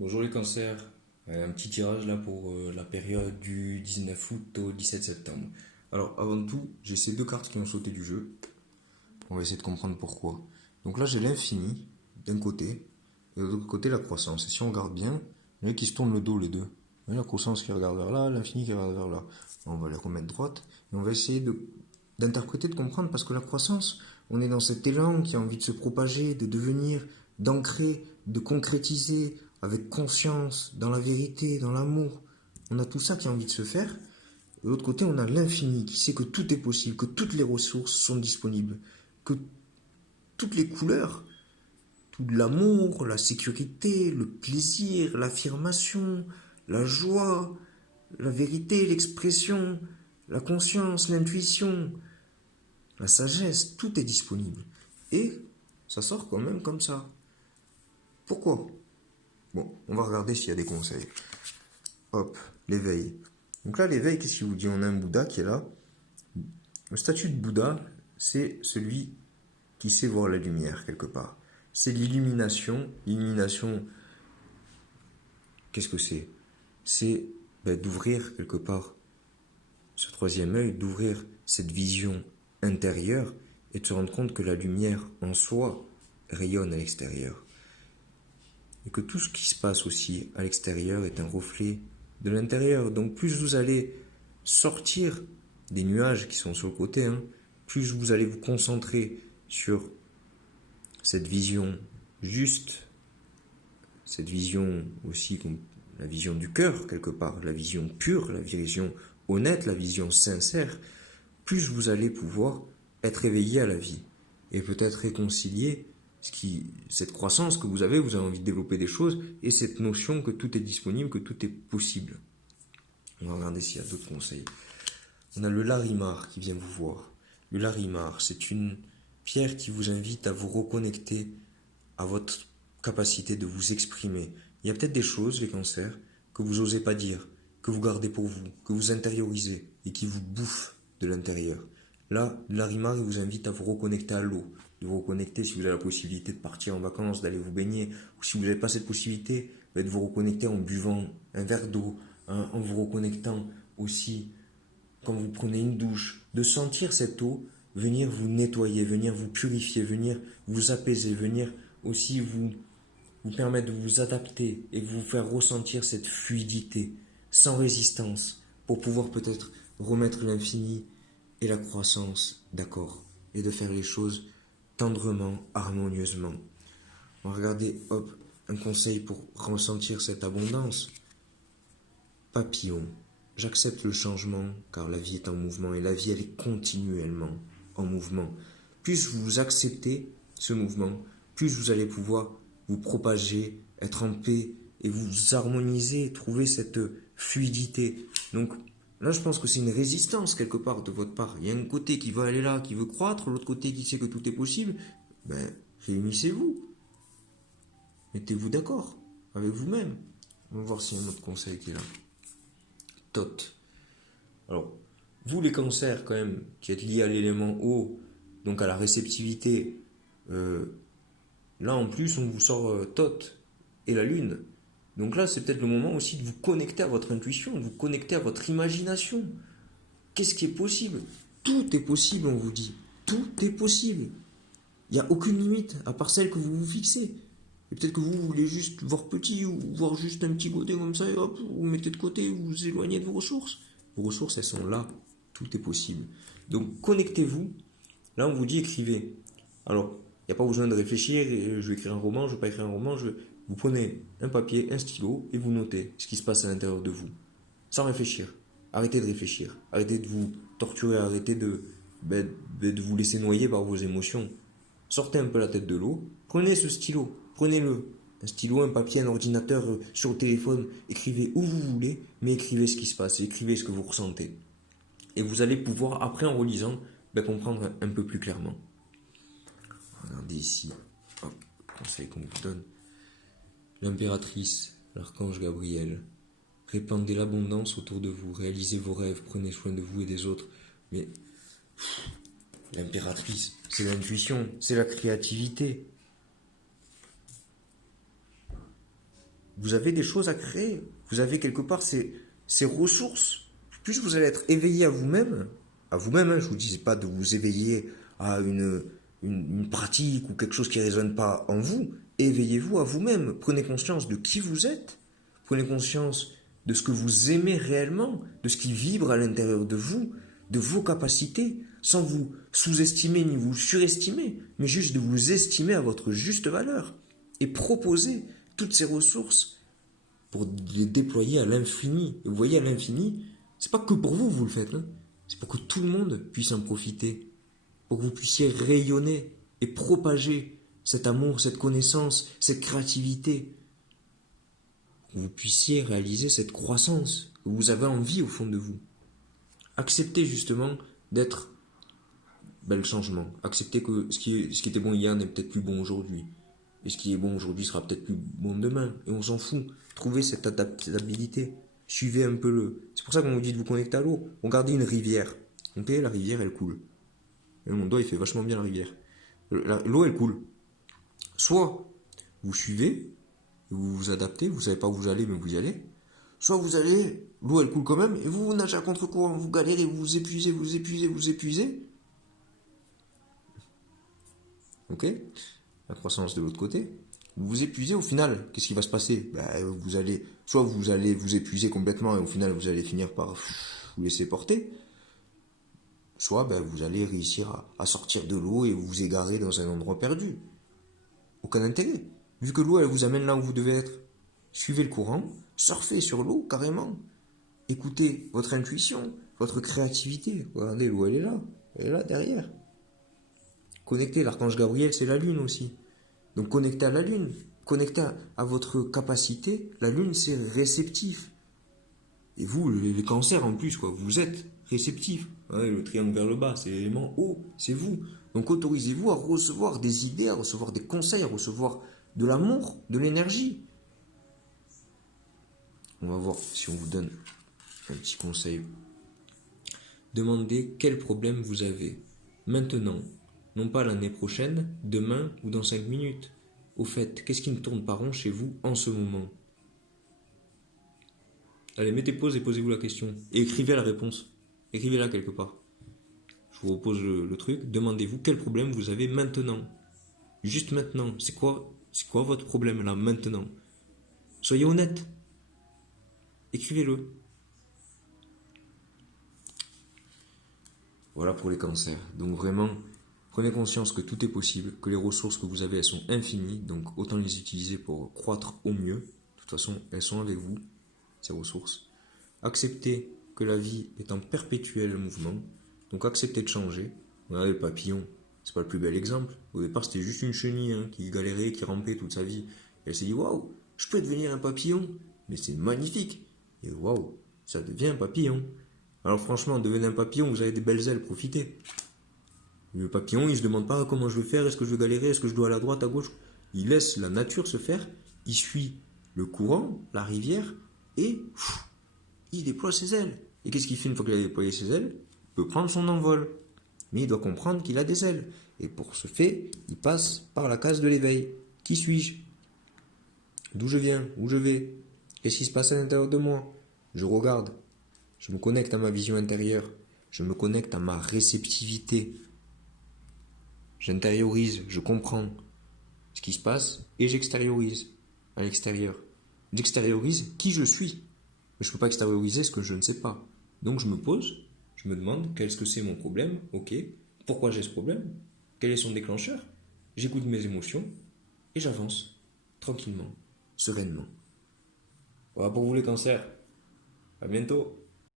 Bonjour les cancers. Un petit tirage là pour la période du 19 août au 17 septembre. Alors avant tout, j'ai ces deux cartes qui ont sauté du jeu. On va essayer de comprendre pourquoi. Donc là j'ai l'infini d'un côté et de l'autre côté la croissance. Et si on regarde bien, vous voyez qu'ils se tournent le dos les deux. Vous voyez la croissance qui regarde vers là, l'infini qui regarde vers là. On va les remettre droite et on va essayer d'interpréter, de comprendre parce que la croissance, on est dans cet élan qui a envie de se propager, de devenir, d'ancrer, de concrétiser avec conscience, dans la vérité, dans l'amour. On a tout ça qui a envie de se faire. De l'autre côté, on a l'infini qui sait que tout est possible, que toutes les ressources sont disponibles, que toutes les couleurs, tout l'amour, la sécurité, le plaisir, l'affirmation, la joie, la vérité, l'expression, la conscience, l'intuition, la sagesse, tout est disponible. Et ça sort quand même comme ça. Pourquoi? Bon, on va regarder s'il y a des conseils. Hop, l'éveil. Donc là, l'éveil, qu'est-ce qu'il vous dit? On a un Bouddha qui est là. Le statut de Bouddha, c'est celui qui sait voir la lumière quelque part. C'est l'illumination. L'illumination, qu'est-ce que c'est? C'est d'ouvrir quelque part ce troisième œil, d'ouvrir cette vision intérieure et de se rendre compte que la lumière en soi rayonne à l'extérieur. Et que tout ce qui se passe aussi à l'extérieur est un reflet de l'intérieur. Donc plus vous allez sortir des nuages qui sont sur le côté, plus vous allez vous concentrer sur cette vision juste, cette vision aussi, la vision du cœur quelque part, la vision pure, la vision honnête, la vision sincère, plus vous allez pouvoir être éveillé à la vie et peut-être réconcilier cette croissance que vous avez envie de développer des choses et cette notion que tout est disponible, que tout est possible. On va regarder s'il y a d'autres conseils. On a le Larimar qui vient vous voir. Le Larimar, c'est une pierre qui vous invite à vous reconnecter à votre capacité de vous exprimer. Il y a peut-être des choses, les cancers, que vous n'osez pas dire, que vous gardez pour vous, que vous intériorisez et qui vous bouffent de l'intérieur. Là, Larimar vous invite à vous reconnecter à l'eau, de vous reconnecter si vous avez la possibilité de partir en vacances, d'aller vous baigner, ou si vous n'avez pas cette possibilité, de vous reconnecter en buvant un verre d'eau, en vous reconnectant aussi quand vous prenez une douche, de sentir cette eau venir vous nettoyer, venir vous purifier, venir vous apaiser, venir aussi vous permettre de vous adapter et vous faire ressentir cette fluidité, sans résistance, pour pouvoir peut-être remettre l'infini et la croissance d'accord, et de faire les choses tendrement, harmonieusement. On va regarder, hop, un conseil pour ressentir cette abondance. Papillon. J'accepte le changement car la vie est en mouvement et la vie elle est continuellement en mouvement. Plus vous acceptez ce mouvement, plus vous allez pouvoir vous propager, être en paix et vous harmoniser, trouver cette fluidité. Donc là je pense que c'est une résistance quelque part de votre part. Il y a un côté qui veut aller là, qui veut croître, l'autre côté qui sait que tout est possible. Réunissez-vous. Mettez-vous d'accord avec vous-même. On va voir s'il y a un autre conseil qui est là. Tot. Alors, vous les cancers quand même, qui êtes liés à l'élément eau, donc à la réceptivité, là en plus on vous sort Tot et la lune. Donc là c'est peut-être le moment aussi de vous connecter à votre intuition, de vous connecter à votre imagination. Qu'est-ce qui est possible? Tout est possible, on vous dit. Tout est possible. Il n'y a aucune limite, à part celle que vous vous fixez. Et peut-être que vous voulez juste voir petit ou voir juste un petit côté comme ça et hop, vous mettez de côté, vous vous éloignez de vos ressources. Vos ressources, elles sont là. Tout est possible. Donc connectez-vous. Là, on vous dit écrivez. Alors, il n'y a pas besoin de réfléchir. Je vais écrire un roman, je ne vais pas écrire un roman. Vous prenez un papier, un stylo et vous notez ce qui se passe à l'intérieur de vous. Sans réfléchir. Arrêtez de réfléchir. Arrêtez de vous torturer. Arrêtez de vous laisser noyer par vos émotions. Sortez un peu la tête de l'eau. Prenez ce stylo. Prenez-le. Un stylo, un papier, un ordinateur, sur le téléphone. Écrivez où vous voulez, mais écrivez ce qui se passe. Écrivez ce que vous ressentez. Et vous allez pouvoir, après en relisant, comprendre un peu plus clairement. Regardez ici. Hop, conseil qu'on vous donne. L'impératrice, l'archange Gabriel. Répandez l'abondance autour de vous. Réalisez vos rêves. Prenez soin de vous et des autres. Mais l'impératrice, c'est l'intuition, c'est la créativité. vous avez des choses à créer. Vous avez quelque part ces ressources. Plus vous allez être éveillé à vous-même, hein, je vous dis pas de vous éveiller à une pratique ou quelque chose qui ne résonne pas en vous. Éveillez-vous à vous-même. Prenez conscience de qui vous êtes. Prenez conscience de ce que vous aimez réellement, de ce qui vibre à l'intérieur de vous, de vos capacités, sans vous sous-estimer ni vous surestimer, mais juste de vous estimer à votre juste valeur et proposer toutes ces ressources pour les déployer à l'infini. Et vous voyez, à l'infini, c'est pas que pour vous vous le faites, hein. C'est pour que tout le monde puisse en profiter, pour que vous puissiez rayonner et propager cet amour, cette connaissance, cette créativité, pour que vous puissiez réaliser cette croissance que vous avez envie au fond de vous. Acceptez justement d'être le changement. Acceptez que ce qui était bon hier n'est peut-être plus bon aujourd'hui. Et ce qui est bon aujourd'hui sera peut-être plus bon demain. Et on s'en fout. Trouvez cette adaptabilité. Suivez un peu le... C'est pour ça qu'on vous dit de vous connecter à l'eau. Regardez une rivière. Ok, la rivière, elle coule. Et mon doigt, il fait vachement bien la rivière. L'eau, elle coule. Soit vous suivez, vous vous adaptez, vous savez pas où vous allez, mais vous y allez. Soit vous allez, l'eau, elle coule quand même, et vous nagez à contre-courant, vous galérez, vous vous épuisez, vous épuisez, vous épuisez. Ok, la croissance de l'autre côté. Vous vous épuisez au final, qu'est-ce qui va se passer? Soit vous allez vous épuiser complètement et au final vous allez finir par vous laisser porter, soit vous allez réussir à sortir de l'eau et vous égarer dans un endroit perdu. Aucun intérêt, vu que l'eau elle vous amène là où vous devez être. Suivez le courant, surfez sur l'eau carrément, écoutez votre intuition, votre créativité. Regardez, l'eau elle est là derrière. Connectez, l'archange Gabriel c'est la lune aussi. Donc connectez à la lune, connectez à votre capacité. La lune c'est réceptif. Et vous, les cancers en plus, quoi, vous êtes réceptif. Ouais, le triangle vers le bas, c'est l'élément haut, c'est vous. Donc autorisez-vous à recevoir des idées, à recevoir des conseils, à recevoir de l'amour, de l'énergie. On va voir si on vous donne un petit conseil. Demandez quel problème vous avez. Maintenant. Non pas l'année prochaine, demain ou dans 5 minutes. Au fait, qu'est-ce qui ne tourne pas rond chez vous en ce moment? Allez, mettez pause et posez-vous la question. Et écrivez la réponse. Écrivez-la quelque part. Je vous repose le truc. Demandez-vous quel problème vous avez maintenant. Juste maintenant. C'est quoi votre problème là, maintenant? Soyez honnête. Écrivez-le. Voilà pour les cancers. Donc vraiment, prenez conscience que tout est possible, que les ressources que vous avez, elles sont infinies, donc autant les utiliser pour croître au mieux. De toute façon, elles sont avec vous, ces ressources. Acceptez que la vie est en perpétuel mouvement, donc acceptez de changer. Regardez le papillon, c'est pas le plus bel exemple. Au départ, c'était juste une chenille qui galérait, qui rampait toute sa vie. Et elle s'est dit, waouh, je peux devenir un papillon, mais c'est magnifique. Et waouh, ça devient un papillon. Alors franchement, devenez un papillon, vous avez des belles ailes, profitez. Le papillon, il se demande pas comment je vais faire, est-ce que je vais galérer, est-ce que je dois aller à droite, à gauche. Il laisse la nature se faire, il suit le courant, la rivière, et il déploie ses ailes. Et qu'est-ce qu'il fait une fois qu'il a déployé ses ailes? Il peut prendre son envol. Mais il doit comprendre qu'il a des ailes. Et pour ce fait, il passe par la case de l'éveil. Qui suis-je? D'où je viens? Où je vais? Qu'est-ce qui se passe à l'intérieur de moi? Je regarde. Je me connecte à ma vision intérieure. Je me connecte à ma réceptivité. J'intériorise, je comprends ce qui se passe et j'extériorise à l'extérieur. J'extériorise qui je suis. Mais je ne peux pas extérioriser ce que je ne sais pas. Donc je me pose, je me demande qu'est-ce que c'est mon problème, ok, pourquoi j'ai ce problème, quel est son déclencheur, j'écoute mes émotions et j'avance tranquillement, sereinement. Voilà pour vous les cancers. À bientôt.